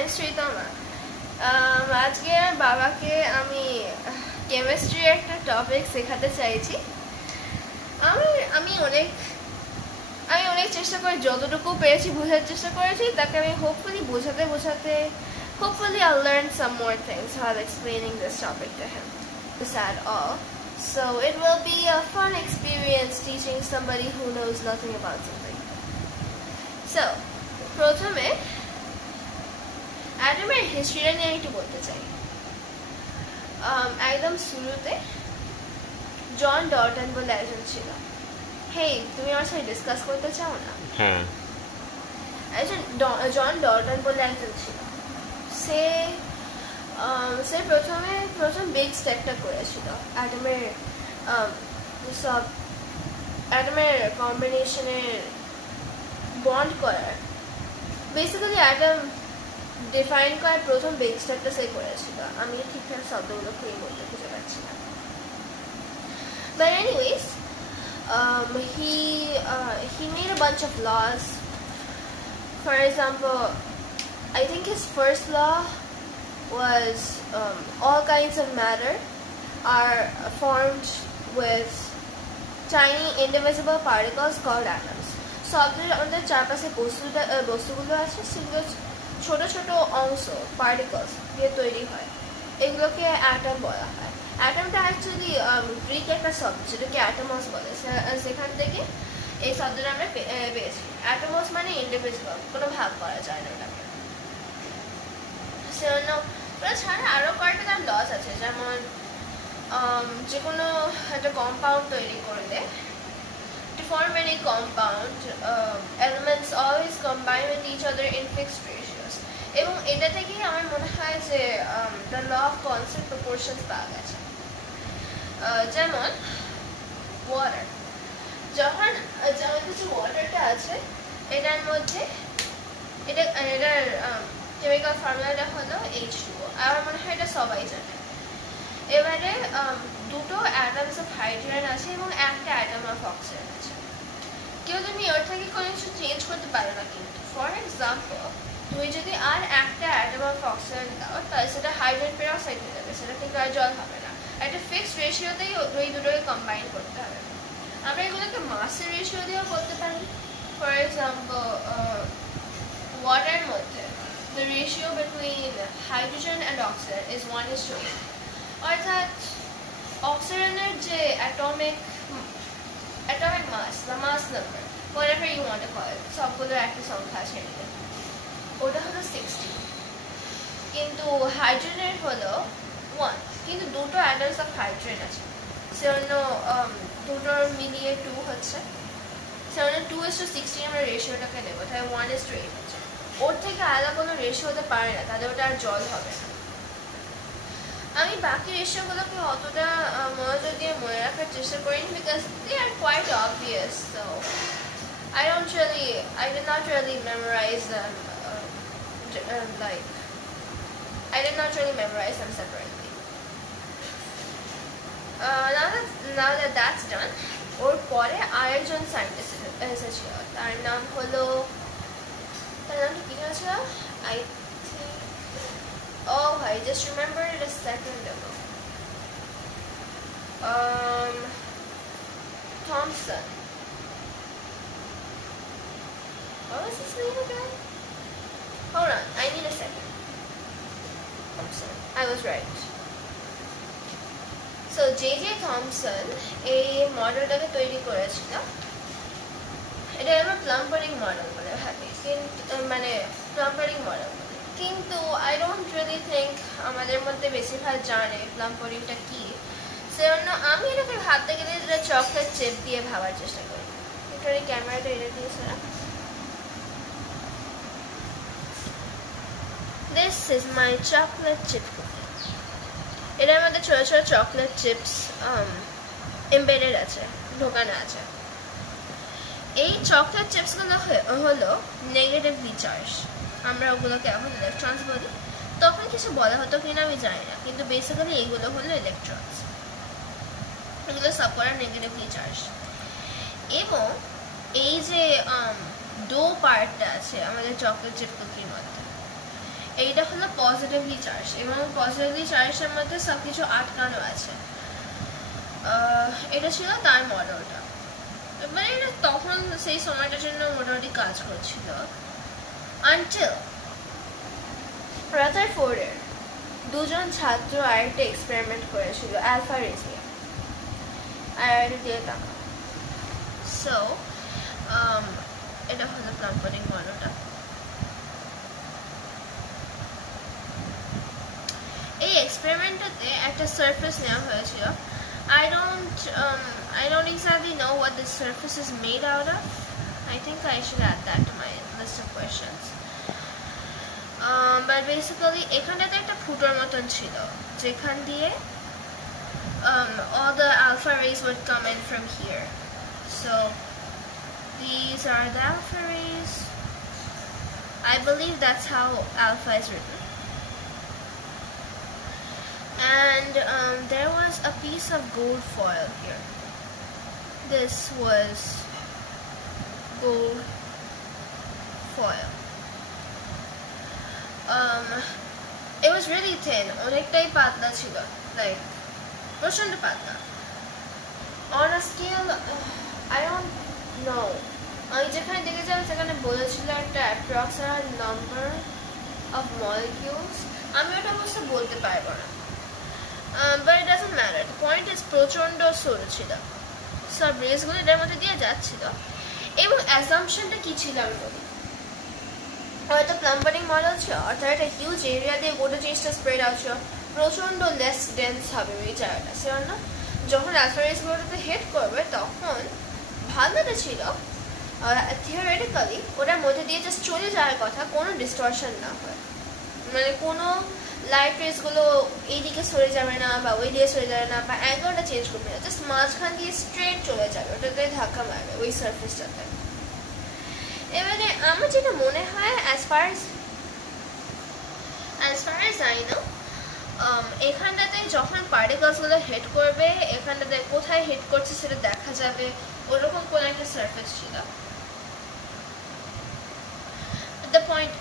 আমি শ্রীতমা। আজকে বাবাকে আমি কেমিস্ট্রির একটা টপিক শেখাতে চাইছি। আমি অনেক চেষ্টা করে যতটুকু পেরেছি বোঝার চেষ্টা করেছি তাকে। আমি হোপফুলি বোঝাতে hopefully I'll learn some more things while explaining this topic to him. This at all. So it will be a fun experience teaching somebody who knows nothing about something. So, প্রথমে অ্যাটমের হিস্ট্রিটা নিয়ে একটু বলতে চাই। একদম শুরুতে জন Dalton বলে একজন ছিল। হেই, তুমি আমার সাথে ডিসকাস করতে চাও না? হ্যাঁ। একজন জন ডল্টন বলে একজন ছিল। সে প্রথম বিগ স্টেপটা করেছিল অ্যাটমের কম্বিনেশনের বন্ড করার। বেসিক্যালি অ্যাটম ডিফাইন করার প্রথম বিগ স্টেপটা সে করেছিল। আমি ঠিকঠাক শব্দগুলো খুঁজে বলতে খুঁজে পাচ্ছি না। But anyways, he made a bunch of laws. For example, I think his first law was all kinds of matter are formed with tiny indivisible particles called atoms. So আমাদের চারপাশে বস্তুগুলো আছে, সেগুলো ছোট ছোট অংশ পার্টিকলস দিয়ে তৈরি হয়। এগুলোকে অ্যাটম বলা হয়। অ্যাটমটা অ্যাকচুয়ালি গ্রিক একটা শব্দ যেটাকে অ্যাটমস বলে, সেখান থেকে এই শব্দটা আমরা পেয়েছি। অ্যাটমস মানে ইন্ডিভিজুয়াল, কোনো ভাগ করা যায় না ওটাকে। সেজন্য ওটা ছাড়া আরও কয়েকটা তার লস আছে, যেমন যে কোনো একটা কম্পাউন্ড তৈরি করলে, to form any compound, elements always combine with each other in fixed ratios. এবং এটা থেকেই আমার মনে হয় যে the law of constant proportions পাওয়া গেছে। যেমন ওয়াটার, যখন কিছু ওয়াটারটা আছে, এটার মধ্যে এটার কেমিক্যাল ফর্মুলাটা হলো H2O। আমার মনে হয় এটা সবাই জানে। এবারে দুটো অ্যাটমস অফ হাইড্রোজেন আছে এবং একটা অ্যাটম অফ অক্সিজেন আছে। কেউ তুমি ওর থেকে কোনো কিছু চেঞ্জ করতে পারো না। কিন্তু ফর এক্সাম্পল, তুমি যদি আর একটা অ্যাটম অফ অক্সিজেন দাও, তাহলে সেটা হাইড্রোজেন পেরক্সাইড হয়ে যাবে, সেটা কিন্তু আর জল হবে না। একটা ফিক্সড রেশিওতেই ওই দুটোকে কম্বাইন করতে হবে। আমরা এগুলোকে মাসের রেশিও দিয়েও করতে পারি। ফর এক্সাম্পল, ওয়াটারের মধ্যে the ratio between hydrogen and oxygen is 1:8. অর্থাৎ অক্সিজেনের যে অ্যাটমিক মাস বা মাস number, whatever you want to call it, সবগুলোর একটা সংখ্যা আছে, ওটা হলো 60। কিন্তু হাইড্রোজেনের হলো 1। কিন্তু দুটো অ্যাটমস অফ হাইড্রোজেন আছে, সেজন্য দুটোর মিলিয়ে 2 হচ্ছে। সেজন্য 2:16 আমরা রেশিওটাকে নেবো, তাহলে 1:8 হচ্ছে। ওর থেকে আলাদা কোনো রেশিও হতে পারে না, তাহলে ওটা আর জল হবে না। আমি বাকি রেশিওগুলোকে অতটা মনোযোগ দিয়ে মনে রাখার চেষ্টা করিনি, because they are quite obvious. So I did not really memorize them separately. Now that that's done, ওর পরে আরেকজন সায়েন্টিস্ট এসেছিল, তার নামটা কি ছিল? I just remembered it a second ago. Thomson. What was his name again? Hold on, I need a second. Thomson. I was right. So J.J. Thomson এই মডেলটাকে তৈরি করেছিল। এটা আমরা প্লাম্বারিং মডেল বলে ভাবি, মানে প্লাম্বারিং মডেল। কিন্তু আই ডোন্ট রিয়েলি থিঙ্ক আমাদের মধ্যে বেশিরভাগ জানে প্লাম্বারিংটা কি। সেজন্য আমি এটাকে ভাবতে গেলে যেটা চকলেট চিপ দিয়ে ভাবার চেষ্টা করি। এটার এই ক্যামেরাটা এটা দিয়েছে না। This is my chocolate chip cookie. এটার মধ্যে ছোট ছোট চকলেট চিপস এমবেডেড আছে, ঢোকানো আছে। এই চকলেট চিপসগুলো হলো নেগেটিভলি চার্জ। আমরা ওগুলোকে এখন ইলেকট্রনস বলি। তখন কিছু বলা হতো কিনা আমি জানি না, কিন্তু বেসিক্যালি এইগুলো হলো ইলেকট্রনস। এগুলো সবকটা নেগেটিভলি চার্জ। এবং এই যে ডো পার্টটা আছে আমাদের চকলেট চিপ কুকির মধ্যে, এইটা পজিটিভলি চার্জ এবং পজিটিভলি চার্জের মধ্যে সব কিছু আটকানো আছে। এটা ছিল তার মডেলটা। মানে এটা তখন সেই সময়টার জন্য মোটামুটি কাজ করছিল আনটিল রাদারফোর্ডের দুজন ছাত্র আরেকটা এক্সপেরিমেন্ট করেছিল আলফা রেজ নিয়ে। আর এটা দিয়ে টাকা। সো এটা হলো প্লাম্পনিং মডেলটা। এই এক্সপেরিমেন্টটাতে একটা সারফেস নেওয়া হয়েছিল। I don't exactly know what the surface is made out of. I think I should add that to my list of questions. But basically এখানটাতে একটা ফুটোর মতন ছিল যেখান দিয়ে all the alpha rays would come in from here. So these are the alpha rays. I believe that's how alpha is written. And there was a piece of gold foil here. This was gold foil. It was really thin. অনেকটাই পাতলা ছিল, like প্রচন্ড পাতলা। On a scale, I don't know. আমি যেখানে দেখেছিলাম সেখানে বলেছিল একটা approximate number of molecules. আমি ওটা অবশ্য বলতে পারবো না। But it doesn't matter. The point is প্রচন্ড সরু ছিল। সব রেসগুলো এটার মধ্যে দিয়ে যাচ্ছিল। এবং অ্যাসাম্পশনটা কি ছিল আমি বলি। হয়তো প্লাম্পনিং মডেল ছিল, অর্থাৎ একটা হিউজ এরিয়া দিয়ে গোটা জিনিসটা স্প্রেড আউট ছিল, প্রচন্ড লেস ডেন্স হবে ওই জায়গাটা। সেজন্য যখন আলফা রেসগুলোতে হিট করবে তখন ভালোটা ছিল থিওরিটিক্যালি ওটার মধ্যে দিয়ে জাস্ট চলে যাওয়ার কথা, কোনো ডিস্টরশন না হয়। মানে কোনো লাইট রেসগুলো এইদিকে সরে যাবে না বা ওই দিকে সরে যাবে না বা অ্যাঙ্গেলটা চেঞ্জ করবে না, জাস্ট মাঝখান দিয়ে স্ট্রেট চলে যাবে, ওটাতে ধাক্কা মারবে ওই সারফেসটাতে। এবারে আমার যেটা মনে হয় as far age I know, এখানটাতে যখন পার্টিকলসগুলো হিট করবে এখানটাতে কোথায় হিট করছে সেটা দেখা যাবে, ওরকম কোনো একটা সারফেস ছিল। দ্য পয়েন্ট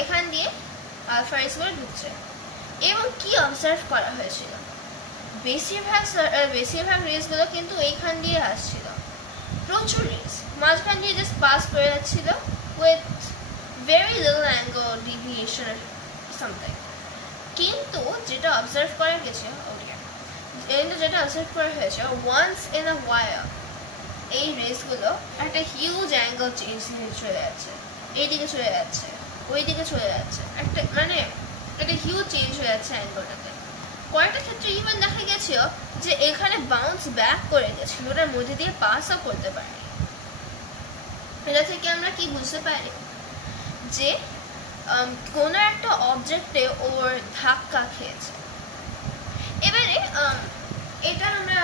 এখান দিয়ে আলফা রেসগুলো ঢুকছে এবং কি অবজার্ভ করা হয়েছিল, বেশিরভাগ রেসগুলো কিন্তু এইখান দিয়ে আসছিল, প্রচুর রেস মাঝখান দিয়ে জাস্ট পাস করে যাচ্ছিল with very little angle deviation or something। কিন্তু যেটা অবজার্ভ করা গেছে যেটা অবজার্ভ করা হয়েছে ওয়ান্স ইন আ ওয়াইল এই রেসগুলো একটা হিউজ অ্যাঙ্গেল চেঞ্জ হয়ে চলে যাচ্ছে, এইদিকে চলে যাচ্ছে ওইদিকে চলে যাচ্ছে, একটা মানে একটা হিউজ চেঞ্জ হয়ে যাচ্ছে অ্যাঙ্গেলটাতে। কয়েকটা ক্ষেত্রে ইভেন দেখা গেছিল যে এখানে বাউন্স ব্যাক করে গেছিল, ওটার মধ্যে দিয়ে পাসও করতে পারে। এটা থেকে আমরা কি বুঝতে পারি যে কোনো একটা অবজেক্টে ওর ধাক্কা খেয়েছে। এবারে এটা আমরা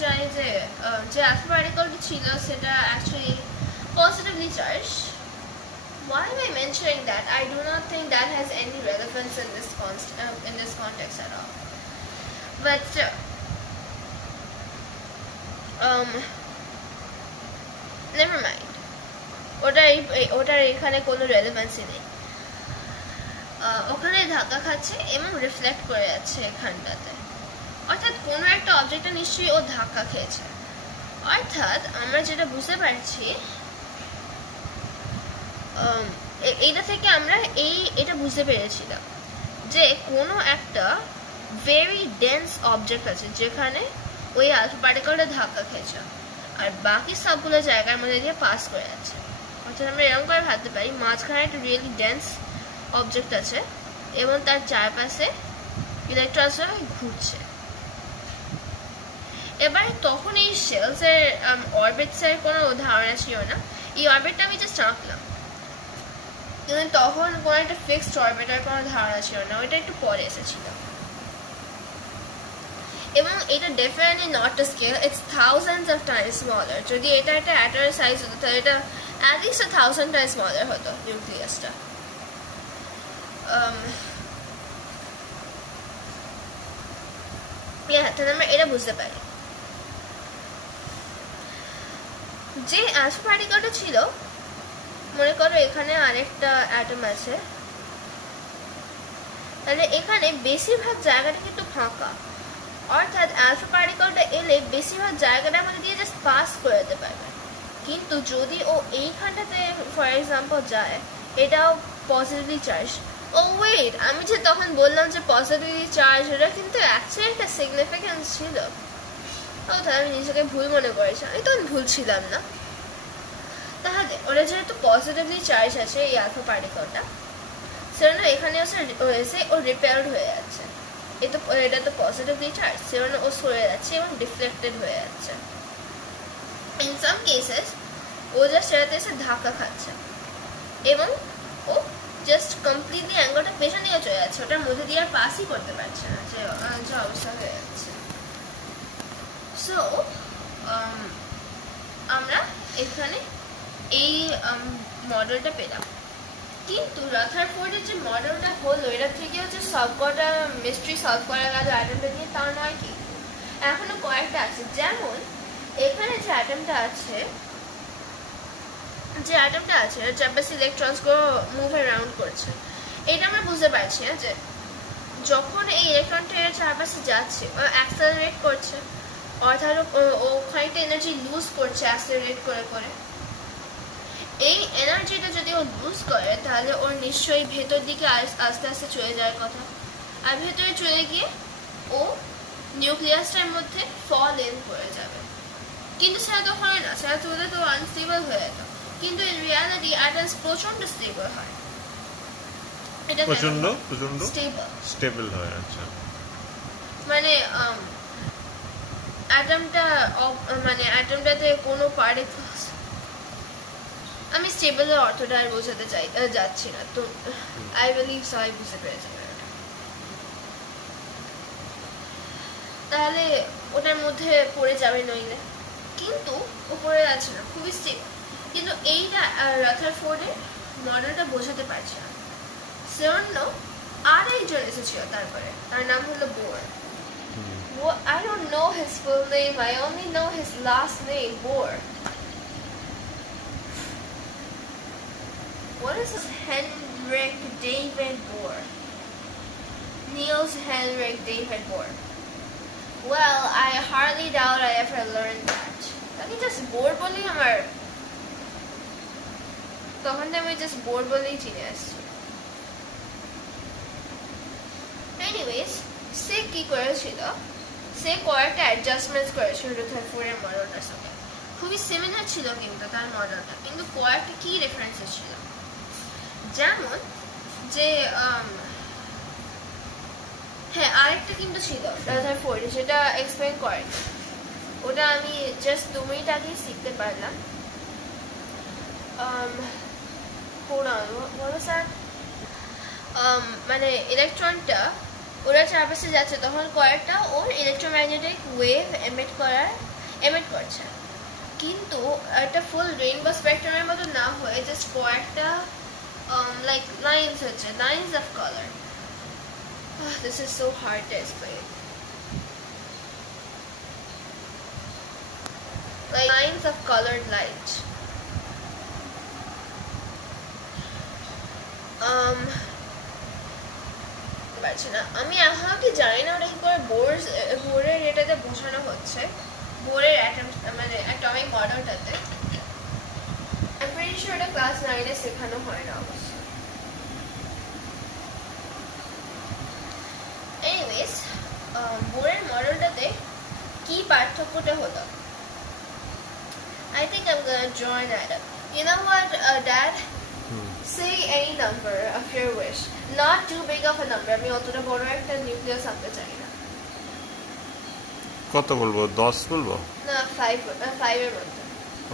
জানি যে আলফা পার্টিকলটা ছিল সেটা actually positively charge. Why am I mentioning that? I do not think that has any relevance in this context at all. But never mind. ওটার এখানে কোনো রেলেভেন্সই নেই। ওখানে ধাক্কা খাচ্ছে এবং রিফ্লেক্ট করে যাচ্ছে এখানটাতে, অর্থাৎ কোনো একটা অবজেক্টে নিশ্চয়ই ও ধাক্কা খেয়েছে। অর্থাৎ আমরা যেটা বুঝতে পারছি এইটা থেকে আমরা এটা বুঝতে পেরেছিলাম যে কোনো একটা ভেরি ডেন্স অবজেক্ট আছে যেখানে ওই আলফা পার্টিকলটা ধাক্কা খেয়েছে আর বাকি সবগুলো জায়গার মধ্যে দিয়ে পাস করে যাচ্ছে। অর্থাৎ আমরা এরকম করে ভাবতে পারি মাঝখানে একটা রিয়েলি ডেন্স অবজেক্ট আছে এবং তার চারপাশে ইলেকট্রনসরা ঘুরছে। এবার তখন এই শেলসের অরবিটসের কোনো ধারণা ছিল না, এই অরবিটটা আমি জাস্ট আঁকলাম, কিন্তু তখন কোনো একটা ফিক্সড অরবিটার কোনো ধারণা ছিল না, ওইটা একটু পরে এসেছিল। এবং এটা definitely not to scale, it's thousands of times smaller. যদি এটা একটা অ্যাটমের সাইজ হতো তাহলে এটা অ্যাট লিস্ট 1000 টাইমস স্মলার হতো নিউক্লিয়াসটা। তাহলে আমরা এটা বুঝতে পারি যে আলফা পার্টিকলটা ছিল, মনে করো এখানে আরেকটা অ্যাটম আছে তাহলে এখানে বেশিরভাগ জায়গাটা কিন্তু ফাঁকা, অর্থাৎ অ্যালফা পার্টিকলটা এলে বেশিরভাগ জায়গাটার মধ্যে দিয়ে জাস্ট পাস করে যেতে পারবে। কিন্তু যদি ও এইখানটাতে ফর এক্সাম্পল যায়, এটাও পজিটিভলি চার্জ। ও ওয়েট, আমি যে তখন বললাম যে পজিটিভলি চার্জ, ওটা কিন্তু অ্যাকচুয়ালি একটা সিগনিফিকেন্স ছিল। ও তাহলে আমি নিজেকে ভুল মনে করেছি, আমি তখন ভুল ছিলাম না। তাহলে ওটা যেহেতু পজিটিভলি চার্জ আছে এই অ্যালফা পার্টিকলটা, সেজন্য এখানে এসে ও রিপেলড হয়ে যাচ্ছে। এটা তো পজিটিভলি চার্জ, সেজন্য ও সরে যাচ্ছে এবং ডিফ্লেক্টেড হয়ে যাচ্ছে। ইন সাম কেসেস ও জাস্ট সেটাতে এসে ধাক্কা খাচ্ছে এবং ও জাস্ট কমপ্লিটলি অ্যাঙ্গলটা পেছনে নিয়ে চলে যাচ্ছে, ওটার মধ্যে দিয়ে আর পাসই করতে পারছে না, যে অবস্থা হয়ে যাচ্ছে। সো আমরা এখানে এই মডেলটা পেলাম। কিন্তু রাদারফোর্ডের যে মডেলটা হলো, এটা থেকে হচ্ছে সবকটা মিস্ট্রি সলভ করা গেল অ্যাটমটা দিয়ে, তা নয় কিন্তু এখনো কয়েকটা আছে। যেমন এখানে যে অ্যাটমটা আছে চারপাশে ইলেকট্রনসগুলো মুভ অ্যারাউন্ড করছে, এটা আমরা বুঝতে পারছি না যে যখন এই ইলেকট্রনটা এর চারপাশে যাচ্ছে অ্যাক্সেলারেট করছে, অর্থাৎ ও খানিকটা এনার্জি লুজ করছে অ্যাক্সেলারেট করে করে। এই এনার্জিটা যদি ও লুজ করে তাহলে ওর নিশ্চয়ই ভেতর দিকে আস্তে আস্তে চলে যাওয়ার কথা, আর ভেতরে চলে গিয়ে ও নিউক্লিয়াসটার মধ্যে ফল ইন করে যাবে। কিন্তু সেটা তো হয় না, সেটা চলে তো আনস্টেবল হয়ে যেত। কিন্তু ইন রিয়ালিটি অ্যাটমস প্রচন্ড স্টেবল হয়। এটা প্রচন্ড স্টেবল হয়। আচ্ছা, মানে অ্যাটমটাতে কোনো পার্টিকলস, আমি স্টেবলের অর্থটা আর বোঝাতে যাচ্ছি না, তো আই বিলিভ সবাই বুঝতে পেরেছে। তাহলে ওটার মধ্যে পড়ে যাবে নইলে, কিন্তু ও পড়ে যাচ্ছে না, খুবই স্টেবল। কিন্তু এইটা রাদারফোর্ডের মডেলটা বোঝাতে পারছে না, সেজন্য আর একজন এসেছিল তারপরে, তার নাম হলো bore. I don't know his full name, I only know his last name, Bohr. What is this? Henrik David Bohr. Niels Henrik David Bohr. Well, I hardly doubt I ever learned that. আমি just bore বলেই আমি just bore বলেই চিনে আসছি। Anyways, সে কি করেছিল, সে কয়েকটা অ্যাডজাস্টমেন্টস করেছিল রাদারফোর্ডের মডেলটার সঙ্গে। খুবই সিমিলার ছিল কিন্তু তার মডেলটা, কিন্তু কয়েকটা কি রেফারেন্সেস ছিল। যেমন যে হ্যাঁ, আরেকটা কিন্তু ছিল রাদারফোর্ডে, যেটা এক্সপ্লেন করেনি, ওটা আমি জাস্ট 2 মিনিট আগেই শিখতে পারলাম। মানে ইলেকট্রনটা ওরা চারপাশে যাচ্ছে, তখন কয়েকটা ওর ইলেকট্রোম্যাগনেটিক ওয়েভ এমিট করছে, কিন্তু একটা ফুল রেইনবো স্পেকট্রামের মতো না হয়ে জাস্ট কয়েকটা লাইক লাইন্স হচ্ছে, lines of colour. This is so hard to explain. Like lines of colored light. পারছি না, আমি এখনো কি জানি না ওটা কি করে বোরের এটাতে বোঝানো হচ্ছে, বোরের মানে অ্যাটমিক মডেলটাতে। I'm pretty sure এটা ক্লাস 9-এ শেখানো হয় না অবশ্য। এনিওয়েজ, বোরের মডেলটাতে কি পার্থক্যটা হলো, I think I'm gonna draw an atom. You know what, Dad? Say any number of your wish. Not too big of a number. আমি অতটা বড় একটা নিউক্লিয়াস আনতে চাই না। কত বলবো? 10 বলবো? না, 5 এর মধ্যে।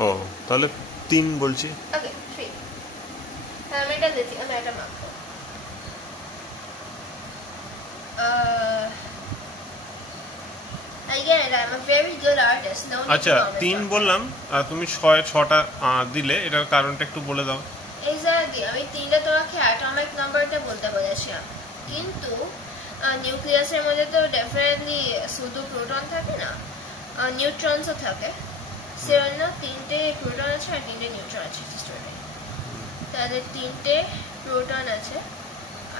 ও, তাহলে 3 বলছি। ওকে, 3। তাহলে আমি এটা দিচ্ছি, আমি এটা মাপবো। Again, I'm a very good artist. No need আচ্ছা, 3 বললাম আর তুমি 6টা দিলে, এটার কারণটা একটু বলে দাও। এক্স্যাক্টলি, আমি 3টা তোমাকে অ্যাটমিক নাম্বারটা বলতে বলেছিলাম, কিন্তু নিউক্লিয়াসের মধ্যে তো ডেফিনেটলি শুধু প্রোটন থাকে না, নিউট্রনসও থাকে, সেজন্য 3টে প্রোটন আছে আর 3টে নিউট্রন আছে সিস্টেমে। তাহলে 3টে প্রোটন আছে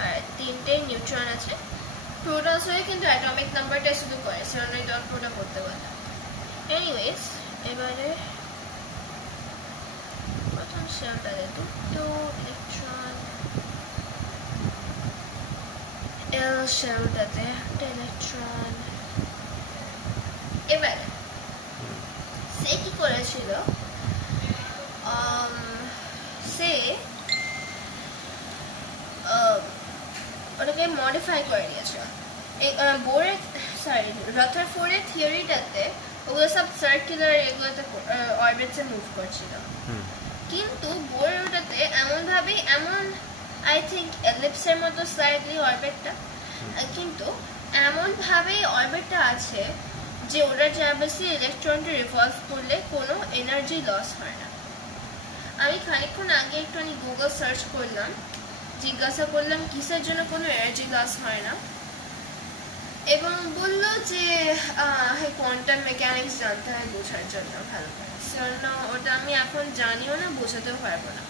আর তিনটে নিউট্রন আছে। প্রোটনস হয়ে কিন্তু অ্যাটমিক নাম্বারটা শুধু করে 7.4 করতে পারে। এনিওয়েজ এবারে প্রথম শেলটাতে দুটো ইলেকট্রন, এল শেলটাতে একটা ইলেকট্রন। এবারে সে কি করেছিল, সে ওটাকে মডিফাই করে নিয়েছিল। বোরের রাদারফোর্ডের থিওরিটাতে ওগুলো সব সার্কুলার এগুলোতে অরবিটসে মুভ করছিল, কিন্তু বোরের ওটাতে এমন আই থিঙ্ক এলিপসের মতো স্লাইডলি অরবিটটা, কিন্তু এমনভাবেই অরবিটটা আছে যে ওটার চারপাশে ইলেকট্রনটা রিভলভ করলে কোনো এনার্জি লস হয় না। আমি খানিকক্ষণ আগে একটুখানি গুগল সার্চ করলাম, জিজ্ঞাসা করলাম কিসের জন্য কোনো এনার্জি লস হয় না, এবং বললো যে কোয়ান্টাম মেকানিক্স জানতে হয় বোঝার জন্য ভালো করে। সেজন্য ওটা আমি এখন জানিও না, বোঝাতেও পারবো না।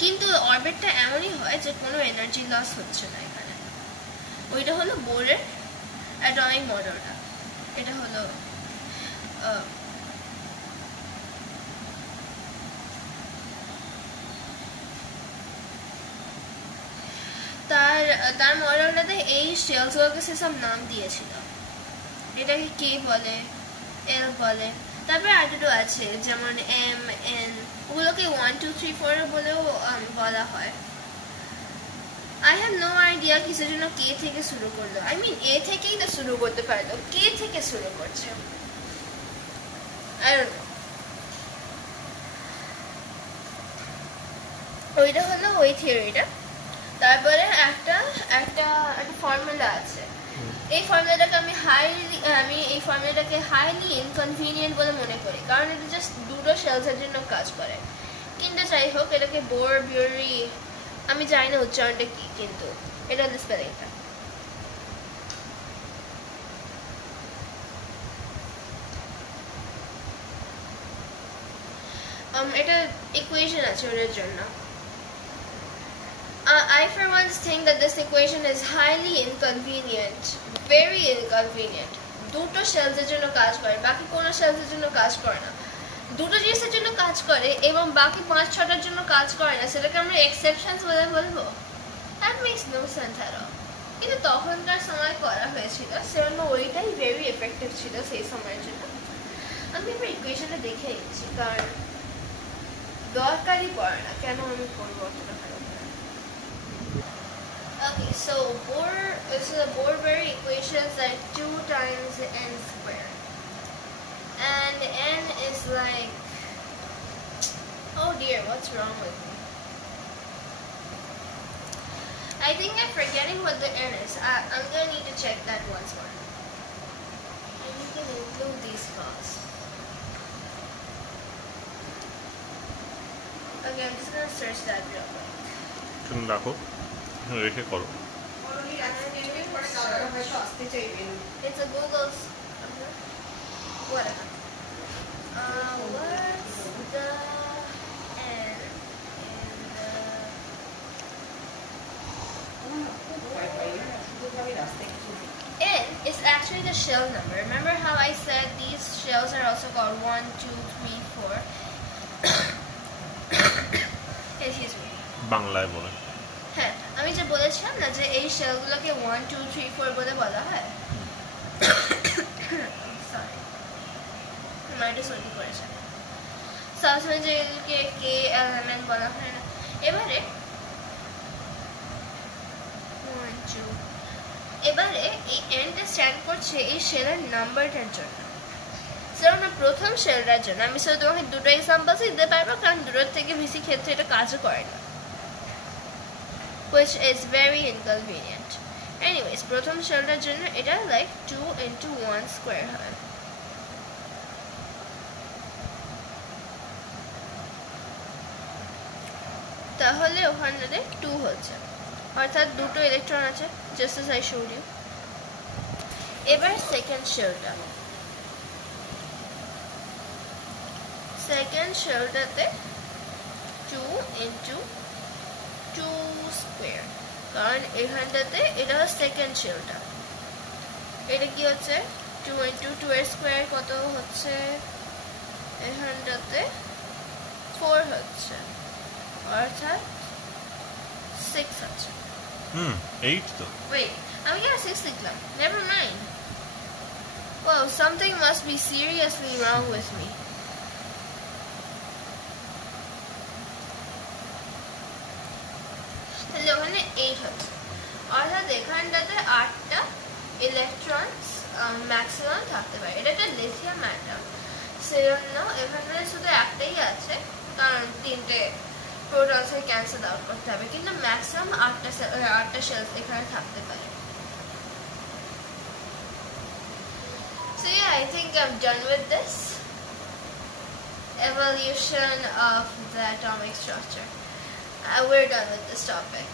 কিন্তু অরবিটটা এমনই হয় যে কোনো এনার্জি লস হচ্ছে না এখানে। ওইটা হলো বোরের অ্যাটমিক মডেলটা। এটা হলো তার মডেলটাতে এই শেলসগুলোকে সে সব নাম দিয়েছিল। এটাকে কে বলে, এল বলে, তারপরে আর দুটো আছে যেমন এম, এন, ওগুলোকে 1, 2, 3, 4 বলেও বলা হয়। আই হ্যাভ নো আইডিয়া কিসের জন্য কে থেকে শুরু করলো। আই মিন এ থেকেই তো শুরু করতে পারলো, কে থেকে শুরু করছে আর ওইটা হলো ওই থিওরিটা। তারপরে একটা ফর্মুলা আছে। এই ফর্মুলাটাকে আমি এই ফর্মুলাটাকে হাইলি ইনকনভিনিয়েন্ট বলে মনে করি, কারণ এটা জাস্ট দুটো শেলসের জন্য কাজ করে। কিন্তু যাই হোক, এটাকে বোর-বিউরি, আমি জানি না উচ্চারণটা কি, কিন্তু এটা হলো স্পেলিংটা। এটা ইকুয়েশন আছে ওটার জন্য। I for once think that this equation is highly inconvenient, very inconvenient. দুটো শেলসের জন্য কাজ করে, বাকি কোনো শেলসের জন্য কাজ করে না। দুটো জিনিসের জন্য কাজ করে এবং বাকি 5-6টার জন্য কাজ করে না, সেটাকে আমরা এক্সেপশনস বলে বলবো? That makes no sense at all. কিন্তু তখনকার সময় করা হয়েছিল, সেজন্য ওইটাই ভেরি এফেক্টিভ ছিল সেই সময়ের জন্য। আমি এবার ইকুয়েশনটা দেখে নিচ্ছি, কারণ দরকারই পড়ে না, কেন আমি করবো অতটা ভালো করে। Okay, so the Bohr-Berry equations are 2 times n squared, and n is like, oh dear, what's wrong with me? I think I'm forgetting what the n is. I'm gonna need to check that once more. And you can include these claws. Okay, I'm just gonna search that real quick. তুমি রাখো, রেখে করো। It's a Google's. Whatever. What's the n in the... N is actually the shell number. Remember how I said these shells are also called 1, 2, 3, 4? Excuse me. বাংলায় বলে। হ্যাঁ, আমি যে বলেছিলাম না যে এই শেলগুলোকে 1, 2, 3, 4 বলে বলা হয়। সরি, মাইন্ডে সরি করেছে। সবসময় যে এগুলোকে কে, এল, এম, এন বলা হয় না। এবারে 1, 2, এবারে এই এনটা স্ট্যান্ড করছে এই শেলের নাম্বারটার জন্য। সেরকম প্রথম শেলটার জন্য আমি শুধু তোমাকে দুটো এক্সাম্পলস দিতে পারবো, কারণ দুটোর থেকে বেশি ক্ষেত্রে এটা কাজও করে না, which is very inconvenient. Anyways, প্রথম শেলটার জন্য এটা like 2 into 1 square হয়। তাহলে ওখানে 2 হচ্ছে, অর্থাৎ দুটো ইলেকট্রন আছে, just as I showed you. এবার সেকেন্ড শেলটা, সেকেন্ড শেলটাতে 2 into 2 স্কোয়ার, কারণ এখানটাতে এটা হচ্ছে সেকেন্ড শেলটা। এটা কি হচ্ছে 2 ইন্টু 2 এর স্কোয়ার কত হচ্ছে, এখানটাতে 4 হচ্ছে, অর্থাৎ 6 হচ্ছে। 8 তো। Wait, আমি কেন 6 লিখলাম? Never mind. Well, something must be seriously wrong with me. তাহলে ওখানে 8 হচ্ছে, অর্থাৎ এখানটাতে 8টা ইলেকট্রনস ম্যাক্সিমাম থাকতে পারে। এটা একটা লিথিয়াম অ্যাটম, সেজন্য এখানে শুধু একটাই আছে, কারণ 3টে প্রোটনসকে ক্যান্সেল আউট করতে হবে, কিন্তু ম্যাক্সিমাম 8টা শেলস এখানে থাকতে পারে। So yeah, I think I'm done with this evolution of the atomic structure. We're done with this topic.